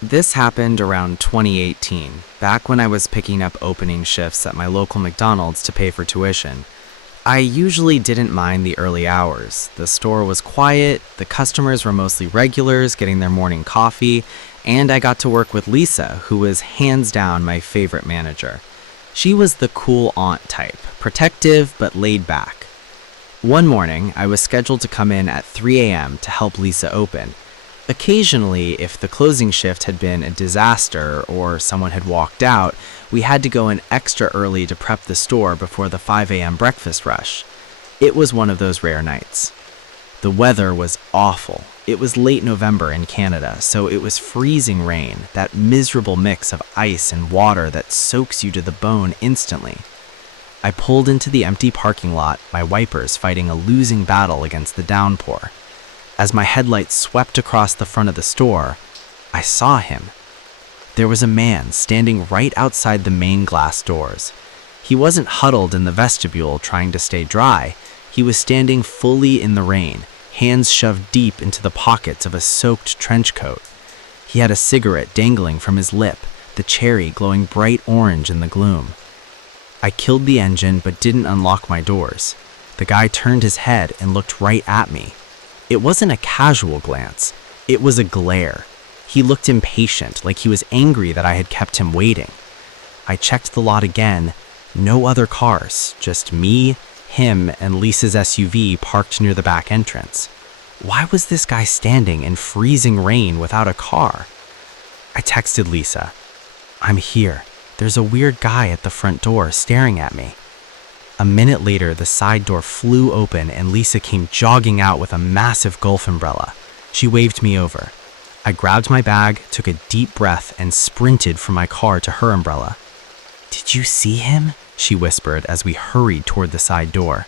This happened around 2018, back when I was picking up opening shifts at my local McDonald's to pay for tuition. I usually didn't mind the early hours. The store was quiet, the customers were mostly regulars getting their morning coffee, and I got to work with Lisa, who was hands down my favorite manager. She was the cool aunt type, protective but laid back. One morning, I was scheduled to come in at 3 a.m. to help Lisa open. Occasionally, if the closing shift had been a disaster or someone had walked out, we had to go in extra early to prep the store before the 5 a.m. breakfast rush. It was one of those rare nights. The weather was awful. It was late November in Canada, so it was freezing rain, that miserable mix of ice and water that soaks you to the bone instantly. I pulled into the empty parking lot, my wipers fighting a losing battle against the downpour. As my headlights swept across the front of the store, I saw him. There was a man standing right outside the main glass doors. He wasn't huddled in the vestibule trying to stay dry. He was standing fully in the rain, hands shoved deep into the pockets of a soaked trench coat. He had a cigarette dangling from his lip, the cherry glowing bright orange in the gloom. I killed the engine but didn't unlock my doors. The guy turned his head and looked right at me. It wasn't a casual glance. It was a glare. He looked impatient, like he was angry that I had kept him waiting. I checked the lot again. No other cars, just me, him, and Lisa's SUV parked near the back entrance. Why was this guy standing in freezing rain without a car? I texted Lisa. "I'm here. There's a weird guy at the front door staring at me." A minute later, the side door flew open and Lisa came jogging out with a massive golf umbrella. She waved me over. I grabbed my bag, took a deep breath, and sprinted from my car to her umbrella. "Did you see him?" she whispered as we hurried toward the side door.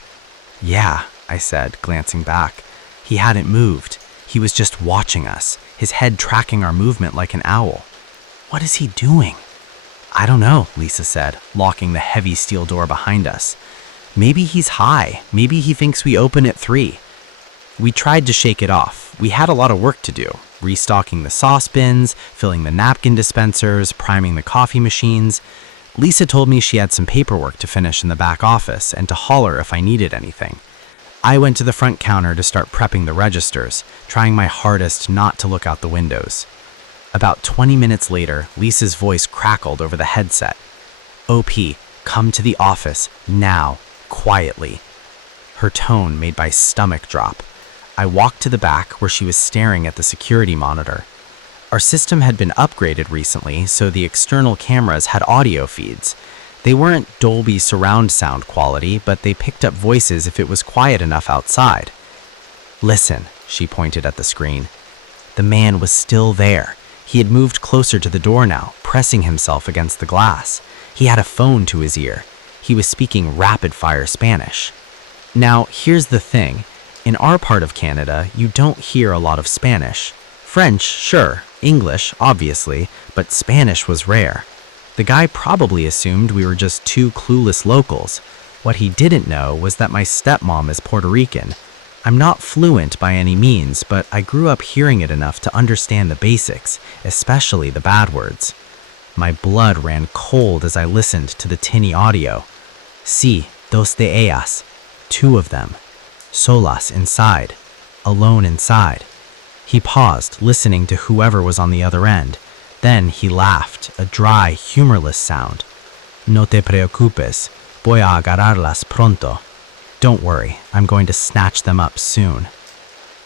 "Yeah," I said, glancing back. He hadn't moved. He was just watching us, his head tracking our movement like an owl. "What is he doing?" "I don't know," Lisa said, locking the heavy steel door behind us. "Maybe he's high. Maybe he thinks we open at 3. We tried to shake it off. We had a lot of work to do, restocking the sauce bins, filling the napkin dispensers, priming the coffee machines. Lisa told me she had some paperwork to finish in the back office and to holler if I needed anything. I went to the front counter to start prepping the registers, trying my hardest not to look out the windows. About 20 minutes later, Lisa's voice crackled over the headset. "OP, come to the office, now, quietly." Her tone made my stomach drop. I walked to the back where she was staring at the security monitor. Our system had been upgraded recently, so the external cameras had audio feeds. They weren't Dolby surround sound quality, but they picked up voices if it was quiet enough outside. "Listen," she pointed at the screen. The man was still there. He had moved closer to the door now, pressing himself against the glass. He had a phone to his ear. He was speaking rapid-fire Spanish. Now, here's the thing. In our part of Canada, you don't hear a lot of Spanish. French, sure. English, obviously, but Spanish was rare. The guy probably assumed we were just two clueless locals. What he didn't know was that my stepmom is Puerto Rican. I'm not fluent by any means, but I grew up hearing it enough to understand the basics, especially the bad words. My blood ran cold as I listened to the tinny audio. "Sí, dos de ellas." 2 of them. "Solas inside." Alone inside. He paused, listening to whoever was on the other end. Then he laughed, a dry, humorless sound. "No te preocupes. Voy a agarrarlas pronto." Don't worry, I'm going to snatch them up soon.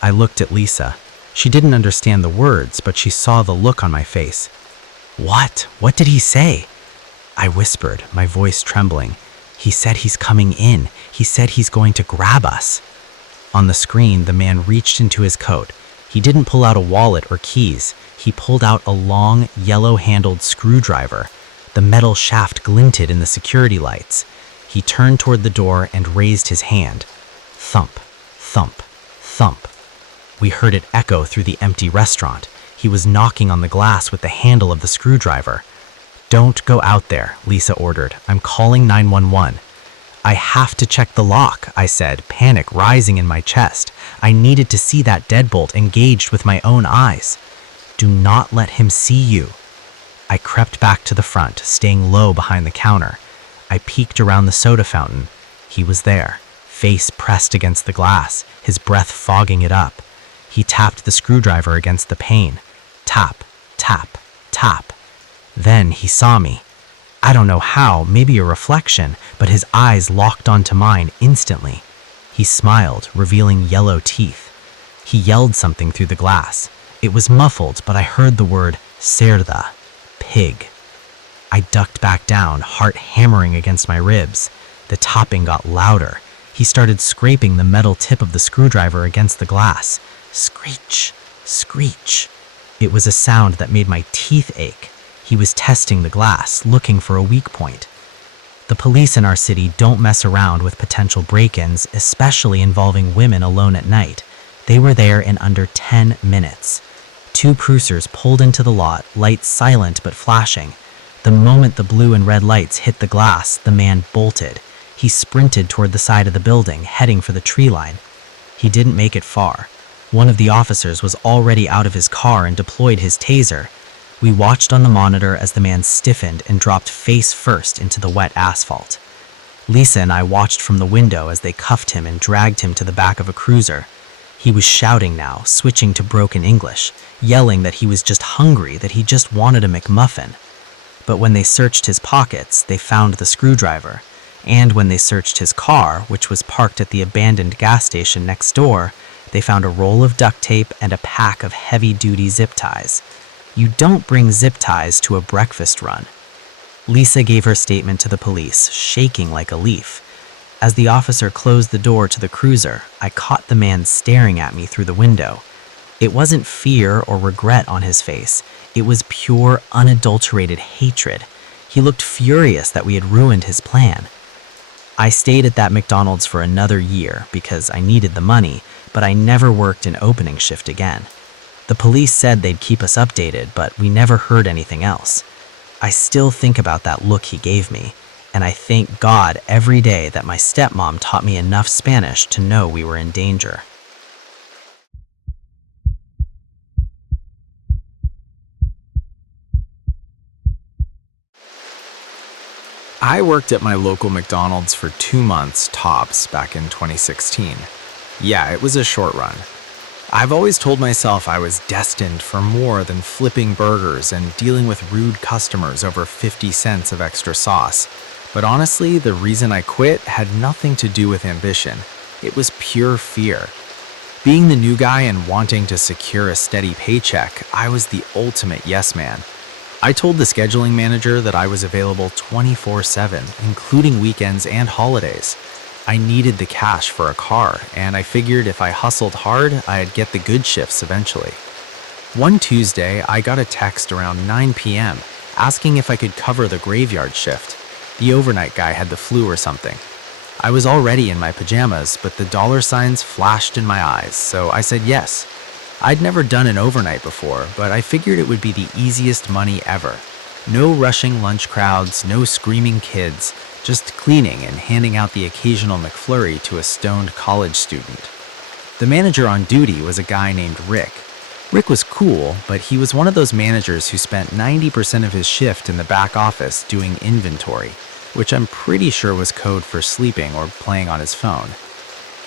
I looked at Lisa. She didn't understand the words, but she saw the look on my face. What? What did he say? I whispered, my voice trembling. He said he's coming in. He said he's going to grab us. On the screen, the man reached into his coat. He didn't pull out a wallet or keys. He pulled out a long, yellow-handled screwdriver. The metal shaft glinted in the security lights. He turned toward the door and raised his hand. Thump, thump, thump. We heard it echo through the empty restaurant. He was knocking on the glass with the handle of the screwdriver. "Don't go out there," Lisa ordered. "I'm calling 911. "I have to check the lock," I said, panic rising in my chest. I needed to see that deadbolt engaged with my own eyes. Do not let him see you." I crept back to the front, staying low behind the counter. I peeked around the soda fountain. He was there, face pressed against the glass, his breath fogging it up. He tapped the screwdriver against the pane. Tap, tap, tap. Then he saw me. I don't know how, maybe a reflection, but his eyes locked onto mine instantly. He smiled, revealing yellow teeth. He yelled something through the glass. It was muffled, but I heard the word cerda, pig. I ducked back down, heart hammering against my ribs. The tapping got louder. He started scraping the metal tip of the screwdriver against the glass. Screech, screech. It was a sound that made my teeth ache. He was testing the glass, looking for a weak point. The police in our city don't mess around with potential break-ins, especially involving women alone at night. They were there in under 10 minutes. 2 cruisers pulled into the lot, lights silent but flashing. The moment the blue and red lights hit the glass, the man bolted. He sprinted toward the side of the building, heading for the tree line. He didn't make it far. One of the officers was already out of his car and deployed his taser. We watched on the monitor as the man stiffened and dropped face first into the wet asphalt. Lisa and I watched from the window as they cuffed him and dragged him to the back of a cruiser. He was shouting now, switching to broken English, yelling that he was just hungry, that he just wanted a McMuffin. But when they searched his pockets, they found the screwdriver. And when they searched his car, which was parked at the abandoned gas station next door, they found a roll of duct tape and a pack of heavy-duty zip ties. You don't bring zip ties to a breakfast run. Lisa gave her statement to the police, shaking like a leaf. As the officer closed the door to the cruiser, I caught the man staring at me through the window. It wasn't fear or regret on his face. It was pure, unadulterated hatred. He looked furious that we had ruined his plan. I stayed at that McDonald's for another year because I needed the money, but I never worked an opening shift again. The police said they'd keep us updated, but we never heard anything else. I still think about that look he gave me, and I thank God every day that my stepmom taught me enough Spanish to know we were in danger. I worked at my local McDonald's for 2 months tops back in 2016. Yeah, it was a short run. I've always told myself I was destined for more than flipping burgers and dealing with rude customers over 50 cents of extra sauce. But honestly, the reason I quit had nothing to do with ambition. It was pure fear. Being the new guy and wanting to secure a steady paycheck, I was the ultimate yes man. I told the scheduling manager that I was available 24/7, including weekends and holidays. I needed the cash for a car, and I figured if I hustled hard, I'd get the good shifts eventually. One Tuesday, I got a text around 9 p.m. asking if I could cover the graveyard shift. The overnight guy had the flu or something. I was already in my pajamas, but the dollar signs flashed in my eyes, so I said yes. I'd never done an overnight before, but I figured it would be the easiest money ever. No rushing lunch crowds, no screaming kids, just cleaning and handing out the occasional McFlurry to a stoned college student. The manager on duty was a guy named Rick. Rick was cool, but he was one of those managers who spent 90% of his shift in the back office doing inventory, which I'm pretty sure was code for sleeping or playing on his phone.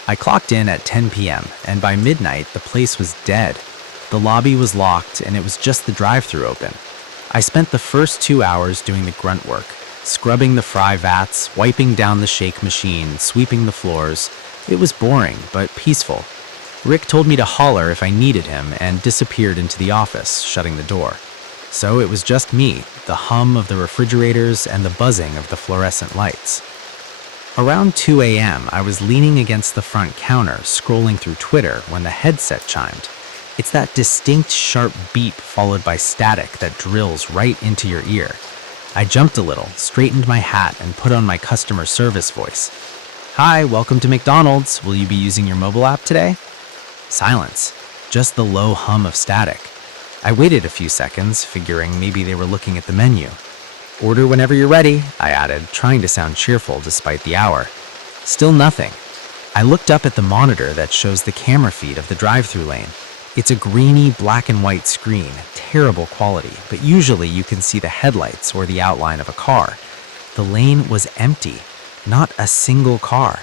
I clocked in at 10 p.m., and by midnight, the place was dead. The lobby was locked, and it was just the drive-thru open. I spent the first 2 hours doing the grunt work, scrubbing the fry vats, wiping down the shake machine, sweeping the floors. It was boring, but peaceful. Rick told me to holler if I needed him and disappeared into the office, shutting the door. So it was just me, the hum of the refrigerators and the buzzing of the fluorescent lights. Around 2 a.m., I was leaning against the front counter, scrolling through Twitter when the headset chimed. It's that distinct, sharp beep followed by static that drills right into your ear. I jumped a little, straightened my hat, and put on my customer service voice. "Hi, welcome to McDonald's. Will you be using your mobile app today?" Silence. Just the low hum of static. I waited a few seconds, figuring maybe they were looking at the menu. "Order whenever you're ready," I added, trying to sound cheerful despite the hour. Still nothing. I looked up at the monitor that shows the camera feed of the drive-thru lane. It's a grainy black and white screen, terrible quality, but usually you can see the headlights or the outline of a car. The lane was empty, not a single car.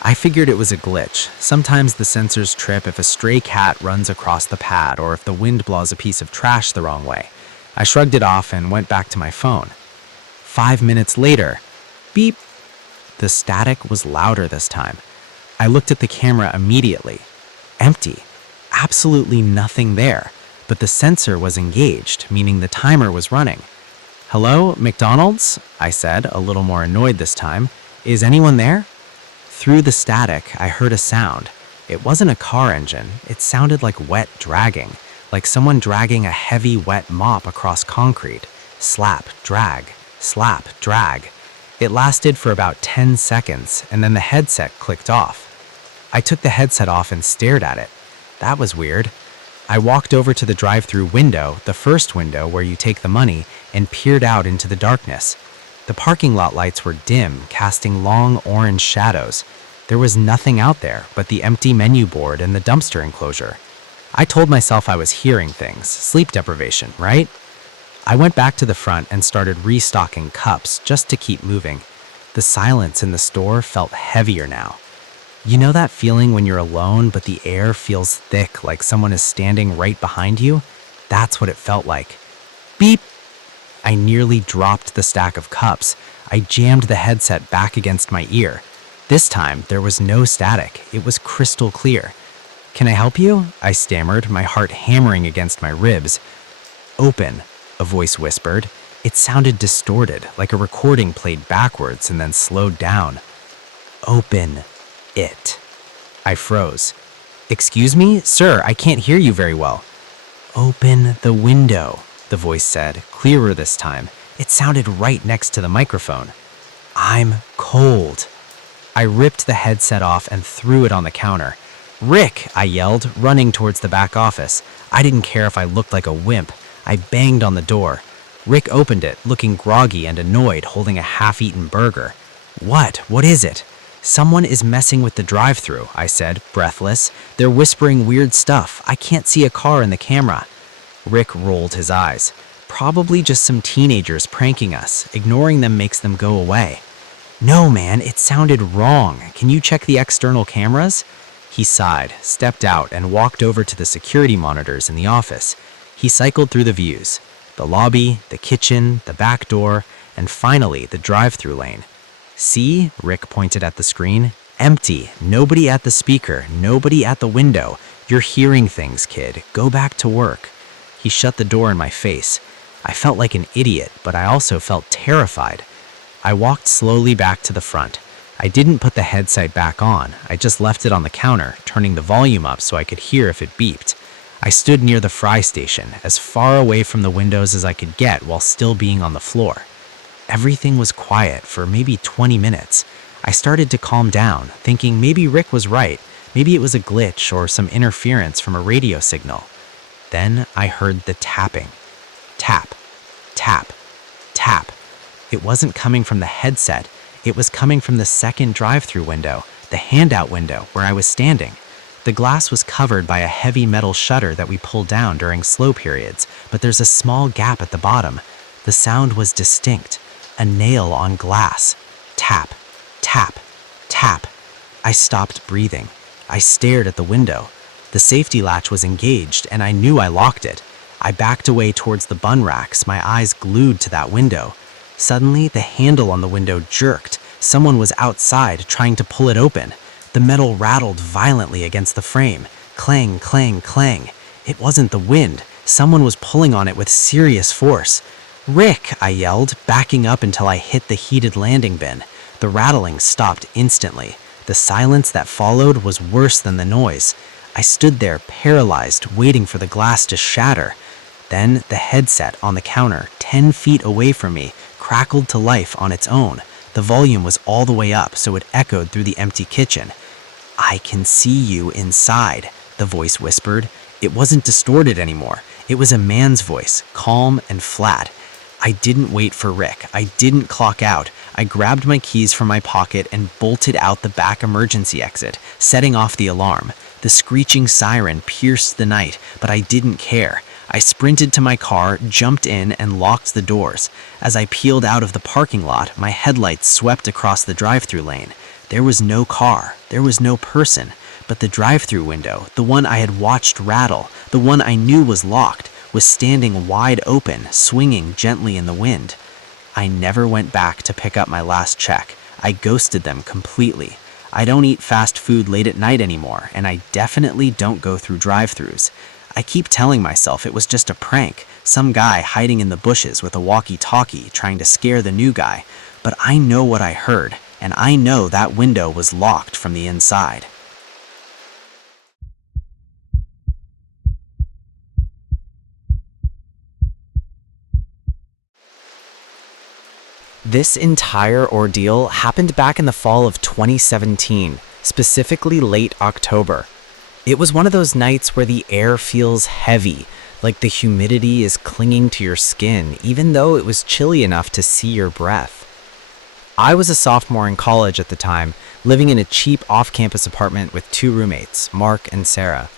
I figured it was a glitch. Sometimes the sensors trip if a stray cat runs across the pad or if the wind blows a piece of trash the wrong way. I shrugged it off and went back to my phone. 5 minutes later, beep! The static was louder this time. I looked at the camera immediately. Empty. Absolutely nothing there, but the sensor was engaged, meaning the timer was running. "Hello, McDonald's?" I said, a little more annoyed this time. "Is anyone there?" Through the static, I heard a sound. It wasn't a car engine. It sounded like wet dragging, like someone dragging a heavy, wet mop across concrete. Slap, drag, slap, drag. It lasted for about 10 seconds, and then the headset clicked off. I took the headset off and stared at it. That was weird. I walked over to the drive-thru window, the first window where you take the money, and peered out into the darkness. The parking lot lights were dim, casting long orange shadows. There was nothing out there but the empty menu board and the dumpster enclosure. I told myself I was hearing things, sleep deprivation, right? I went back to the front and started restocking cups just to keep moving. The silence in the store felt heavier now. You know that feeling when you're alone but the air feels thick like someone is standing right behind you? That's what it felt like. Beep! I nearly dropped the stack of cups. I jammed the headset back against my ear. This time, there was no static. It was crystal clear. "Can I help you?" I stammered, my heart hammering against my ribs. "Open," a voice whispered. It sounded distorted, like a recording played backwards and then slowed down. "Open it." I froze. "Excuse me? Sir, I can't hear you very well." "Open the window," the voice said, clearer this time. It sounded right next to the microphone. "I'm cold." I ripped the headset off and threw it on the counter. "Rick!" I yelled, running towards the back office. I didn't care if I looked like a wimp. I banged on the door. Rick opened it, looking groggy and annoyed, holding a half-eaten burger. "What? What is it?" "Someone is messing with the drive-thru," I said, breathless. "They're whispering weird stuff. I can't see a car in the camera." Rick rolled his eyes. "Probably just some teenagers pranking us. Ignoring them makes them go away." "No, man, it sounded wrong. Can you check the external cameras?" He sighed, stepped out, and walked over to the security monitors in the office. He cycled through the views. The lobby, the kitchen, the back door, and finally the drive-thru lane. "See?" Rick pointed at the screen. "Empty. Nobody at the speaker. Nobody at the window. You're hearing things, kid. Go back to work." He shut the door in my face. I felt like an idiot, but I also felt terrified. I walked slowly back to the front. I didn't put the headset back on. I just left it on the counter, turning the volume up so I could hear if it beeped. I stood near the fry station, as far away from the windows as I could get while still being on the floor. Everything was quiet for maybe 20 minutes. I started to calm down, thinking maybe Rick was right. Maybe it was a glitch or some interference from a radio signal. Then I heard the tapping. Tap, tap, tap. It wasn't coming from the headset. It was coming from the second drive-thru window, the handout window where I was standing. The glass was covered by a heavy metal shutter that we pulled down during slow periods, but there's a small gap at the bottom. The sound was distinct. A nail on glass. Tap, tap, tap. I stopped breathing. I stared at the window. The safety latch was engaged, and I knew I locked it. I backed away towards the bun racks, my eyes glued to that window. Suddenly, the handle on the window jerked. Someone was outside, trying to pull it open. The metal rattled violently against the frame. Clang, clang, clang. It wasn't the wind. Someone was pulling on it with serious force. "Rick!" I yelled, backing up until I hit the heated landing bin. The rattling stopped instantly. The silence that followed was worse than the noise. I stood there, paralyzed, waiting for the glass to shatter. Then the headset on the counter, 10 feet away from me, crackled to life on its own. The volume was all the way up, so it echoed through the empty kitchen. "I can see you inside," the voice whispered. It wasn't distorted anymore. It was a man's voice, calm and flat. I didn't wait for Rick. I didn't clock out. I grabbed my keys from my pocket and bolted out the back emergency exit, setting off the alarm. The screeching siren pierced the night, but I didn't care. I sprinted to my car, jumped in, and locked the doors. As I peeled out of the parking lot, my headlights swept across the drive-thru lane. There was no car, there was no person, but the drive-thru window, the one I had watched rattle, the one I knew was locked, was standing wide open, swinging gently in the wind. I never went back to pick up my last check. I ghosted them completely. I don't eat fast food late at night anymore, and I definitely don't go through drive-thrus. I keep telling myself it was just a prank, some guy hiding in the bushes with a walkie-talkie trying to scare the new guy, but I know what I heard, and I know that window was locked from the inside. This entire ordeal happened back in the fall of 2017, specifically late October. It was one of those nights where the air feels heavy, like the humidity is clinging to your skin, even though it was chilly enough to see your breath. I was a sophomore in college at the time, living in a cheap off-campus apartment with two roommates, Mark and Sarah.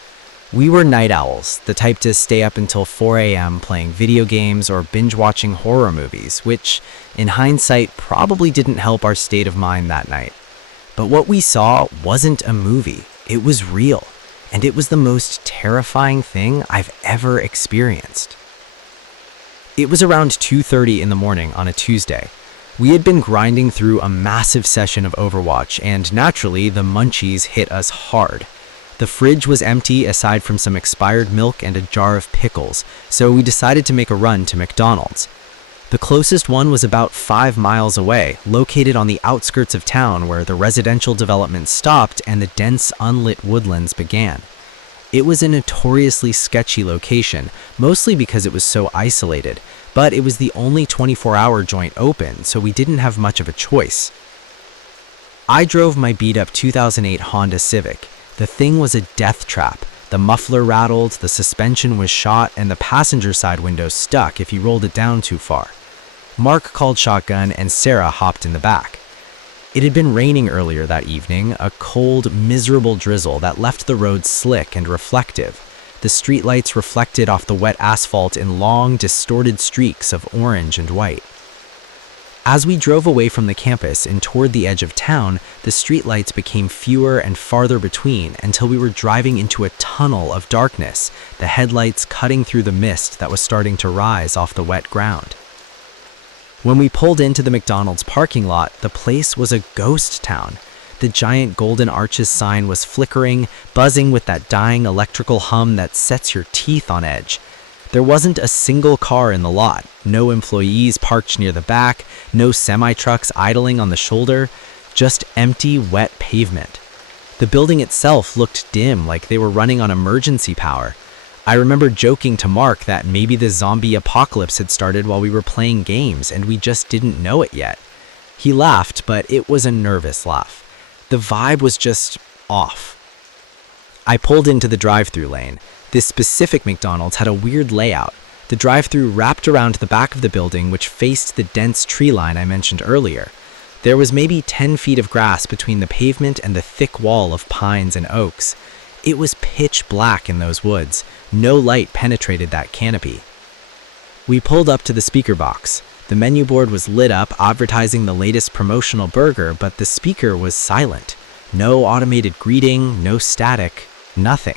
We were night owls, the type to stay up until 4 a.m. playing video games or binge-watching horror movies, which, in hindsight, probably didn't help our state of mind that night. But what we saw wasn't a movie, it was real, and it was the most terrifying thing I've ever experienced. It was around 2:30 in the morning on a Tuesday. We had been grinding through a massive session of Overwatch, and naturally, the munchies hit us hard. The fridge was empty aside from some expired milk and a jar of pickles, so we decided to make a run to McDonald's. The closest one was about 5 miles away, located on the outskirts of town where the residential development stopped and the dense unlit woodlands began. It was a notoriously sketchy location, mostly because it was so isolated, but it was the only 24-hour joint open, so we didn't have much of a choice. I drove my beat-up 2008 Honda Civic. The thing was a death trap. The muffler rattled, the suspension was shot, and the passenger side window stuck if you rolled it down too far. Mark called shotgun and Sarah hopped in the back. It had been raining earlier that evening, a cold, miserable drizzle that left the road slick and reflective. The streetlights reflected off the wet asphalt in long, distorted streaks of orange and white. As we drove away from the campus and toward the edge of town, the streetlights became fewer and farther between until we were driving into a tunnel of darkness, the headlights cutting through the mist that was starting to rise off the wet ground. When we pulled into the McDonald's parking lot, the place was a ghost town. The giant Golden Arches sign was flickering, buzzing with that dying electrical hum that sets your teeth on edge. There wasn't a single car in the lot, no employees parked near the back, no semi-trucks idling on the shoulder, just empty, wet pavement. The building itself looked dim, like they were running on emergency power. I remember joking to Mark that maybe the zombie apocalypse had started while we were playing games and we just didn't know it yet. He laughed, but it was a nervous laugh. The vibe was just off. I pulled into the drive-thru lane. This specific McDonald's had a weird layout. The drive-thru wrapped around the back of the building, which faced the dense tree line I mentioned earlier. There was maybe 10 feet of grass between the pavement and the thick wall of pines and oaks. It was pitch black in those woods. No light penetrated that canopy. We pulled up to the speaker box. The menu board was lit up, advertising the latest promotional burger, but the speaker was silent. No automated greeting, no static, nothing.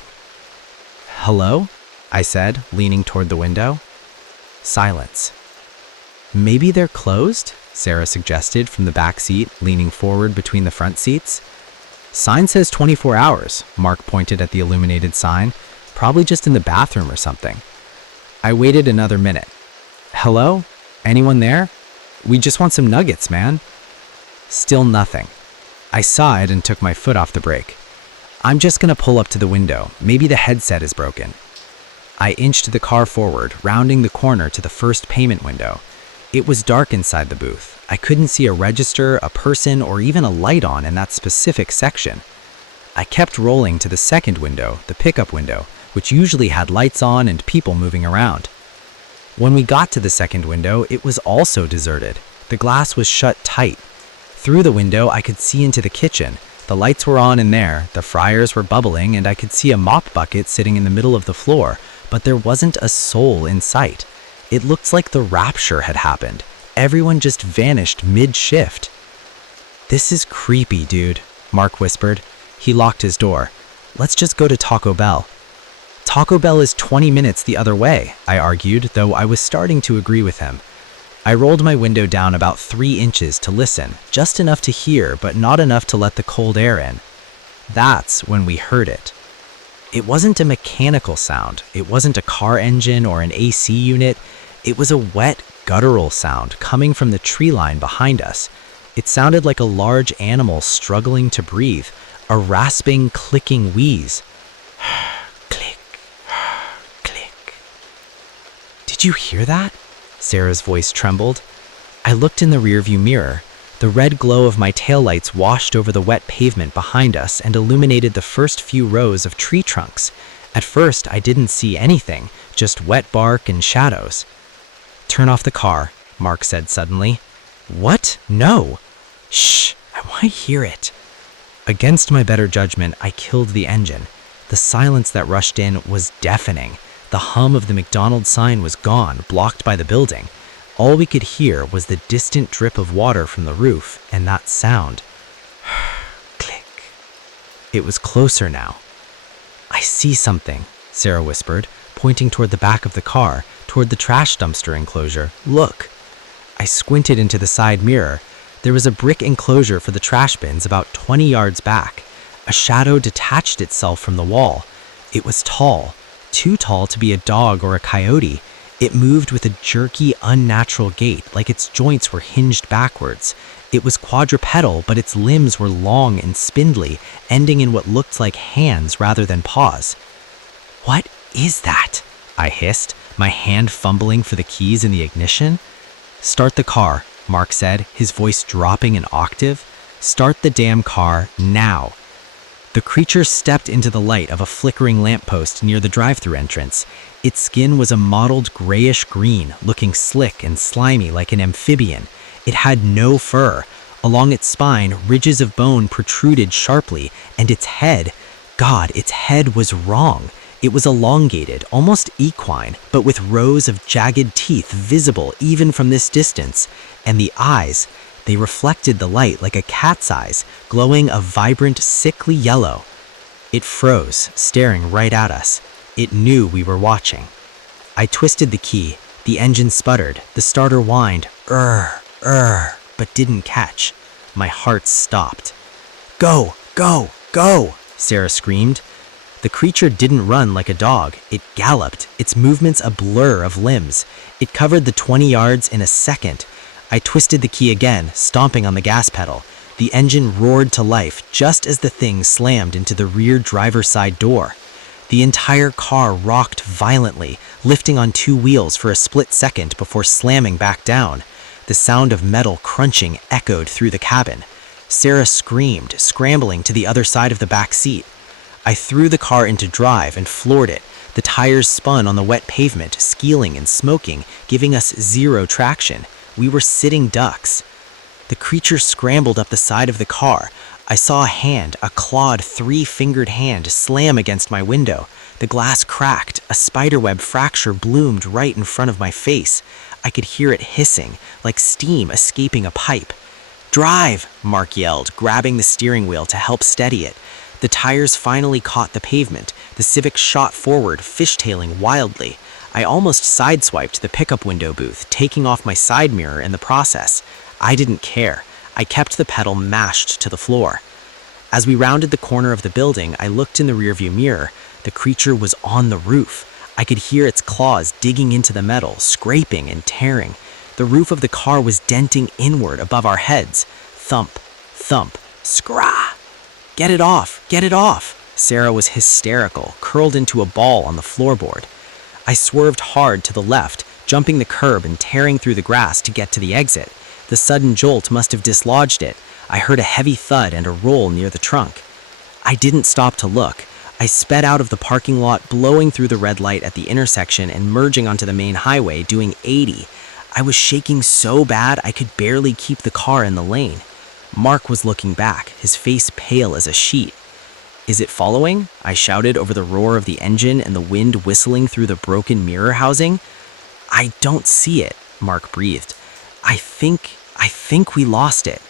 "Hello?" I said, leaning toward the window. Silence. "Maybe they're closed?" Sarah suggested from the back seat, leaning forward between the front seats. "Sign says 24 hours, Mark pointed at the illuminated sign. Probably just in the bathroom or something. I waited another minute. "Hello? Anyone there? We just want some nuggets, man." Still nothing. I sighed and took my foot off the brake. "I'm just gonna pull up to the window. Maybe the headset is broken." I inched the car forward, rounding the corner to the first payment window. It was dark inside the booth. I couldn't see a register, a person, or even a light on in that specific section. I kept rolling to the second window, the pickup window, which usually had lights on and people moving around. When we got to the second window, it was also deserted. The glass was shut tight. Through the window, I could see into the kitchen. The lights were on in there, the fryers were bubbling, and I could see a mop bucket sitting in the middle of the floor, but there wasn't a soul in sight. It looked like the rapture had happened. Everyone just vanished mid-shift. "This is creepy, dude," Mark whispered. He locked his door. "Let's just go to Taco Bell." "Taco Bell is 20 minutes the other way," I argued, though I was starting to agree with him. I rolled my window down about 3 inches to listen, just enough to hear, but not enough to let the cold air in. That's when we heard it. It wasn't a mechanical sound. It wasn't a car engine or an AC unit. It was a wet, guttural sound coming from the tree line behind us. It sounded like a large animal struggling to breathe, a rasping, clicking wheeze. Click, click. "Did you hear that?" Sarah's voice trembled. I looked in the rearview mirror. The red glow of my taillights washed over the wet pavement behind us and illuminated the first few rows of tree trunks. At first, I didn't see anything, just wet bark and shadows. "Turn off the car," Mark said suddenly. "What? No." "Shh, I want to hear it." Against my better judgment, I killed the engine. The silence that rushed in was deafening. The hum of the McDonald's sign was gone, blocked by the building. All we could hear was the distant drip of water from the roof, and that sound. Click. It was closer now. "I see something," Sarah whispered, pointing toward the back of the car, toward the trash dumpster enclosure. "Look." I squinted into the side mirror. There was a brick enclosure for the trash bins about 20 yards back. A shadow detached itself from the wall. It was tall, too tall to be a dog or a coyote. It moved with a jerky, unnatural gait, like its joints were hinged backwards. It was quadrupedal, but its limbs were long and spindly, ending in what looked like hands rather than paws. "What is that?" I hissed, my hand fumbling for the keys in the ignition. "Start the car," Mark said, his voice dropping an octave. "Start the damn car now." The creature stepped into the light of a flickering lamppost near the drive-thru entrance. Its skin was a mottled grayish-green, looking slick and slimy like an amphibian. It had no fur. Along its spine, ridges of bone protruded sharply, and its head was wrong. It was elongated, almost equine, but with rows of jagged teeth visible even from this distance. And the eyes, they reflected the light like a cat's eyes, glowing a vibrant, sickly yellow. It froze, staring right at us. It knew we were watching. I twisted the key. The engine sputtered. The starter whined, but didn't catch. My heart stopped. "Go, go, go!" Sarah screamed. The creature didn't run like a dog. It galloped, its movements a blur of limbs. It covered the 20 yards in a second. I twisted the key again, stomping on the gas pedal. The engine roared to life just as the thing slammed into the rear driver's side door. The entire car rocked violently, lifting on 2 wheels for a split second before slamming back down. The sound of metal crunching echoed through the cabin. Sarah screamed, scrambling to the other side of the back seat. I threw the car into drive and floored it. The tires spun on the wet pavement, squealing and smoking, giving us 0 traction. We were sitting ducks. The creature scrambled up the side of the car. I saw a hand, a clawed 3-fingered hand, slam against my window. The glass cracked. A spiderweb fracture bloomed right in front of my face. I could hear it hissing, like steam escaping a pipe. "Drive!" Mark yelled, grabbing the steering wheel to help steady it. The tires finally caught the pavement. The Civic shot forward, fishtailing wildly. I almost sideswiped the pickup window booth, taking off my side mirror in the process. I didn't care. I kept the pedal mashed to the floor. As we rounded the corner of the building, I looked in the rearview mirror. The creature was on the roof. I could hear its claws digging into the metal, scraping and tearing. The roof of the car was denting inward above our heads. Thump, thump, scrah! "Get it off! Get it off!" Sarah was hysterical, curled into a ball on the floorboard. I swerved hard to the left, jumping the curb and tearing through the grass to get to the exit. The sudden jolt must have dislodged it. I heard a heavy thud and a roll near the trunk. I didn't stop to look. I sped out of the parking lot, blowing through the red light at the intersection and merging onto the main highway, doing 80. I was shaking so bad I could barely keep the car in the lane. Mark was looking back, his face pale as a sheet. "Is it following?" I shouted over the roar of the engine and the wind whistling through the broken mirror housing. "I don't see it," Mark breathed. I think we lost it."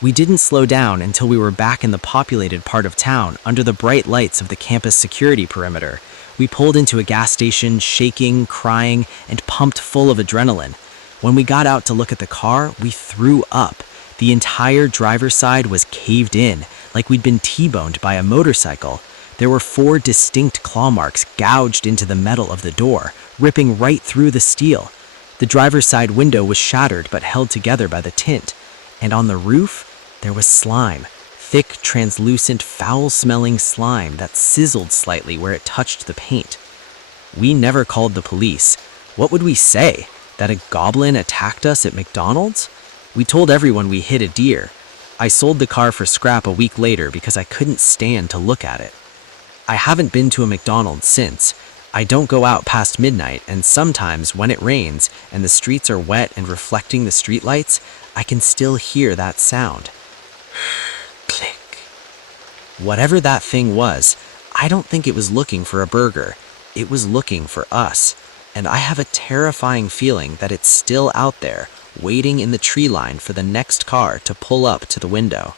We didn't slow down until we were back in the populated part of town under the bright lights of the campus security perimeter. We pulled into a gas station, shaking, crying, and pumped full of adrenaline. When we got out to look at the car, we threw up. The entire driver's side was caved in, like we'd been T-boned by a motorcycle. There were 4 distinct claw marks gouged into the metal of the door, ripping right through the steel. The driver's side window was shattered but held together by the tint. And on the roof, there was slime. Thick, translucent, foul-smelling slime that sizzled slightly where it touched the paint. We never called the police. What would we say? That a goblin attacked us at McDonald's? We told everyone we hit a deer. I sold the car for scrap a week later because I couldn't stand to look at it. I haven't been to a McDonald's since. I don't go out past midnight, and sometimes when it rains and the streets are wet and reflecting the streetlights, I can still hear that sound. Click. Whatever that thing was, I don't think it was looking for a burger. It was looking for us. And I have a terrifying feeling that it's still out there, waiting in the tree line for the next car to pull up to the window.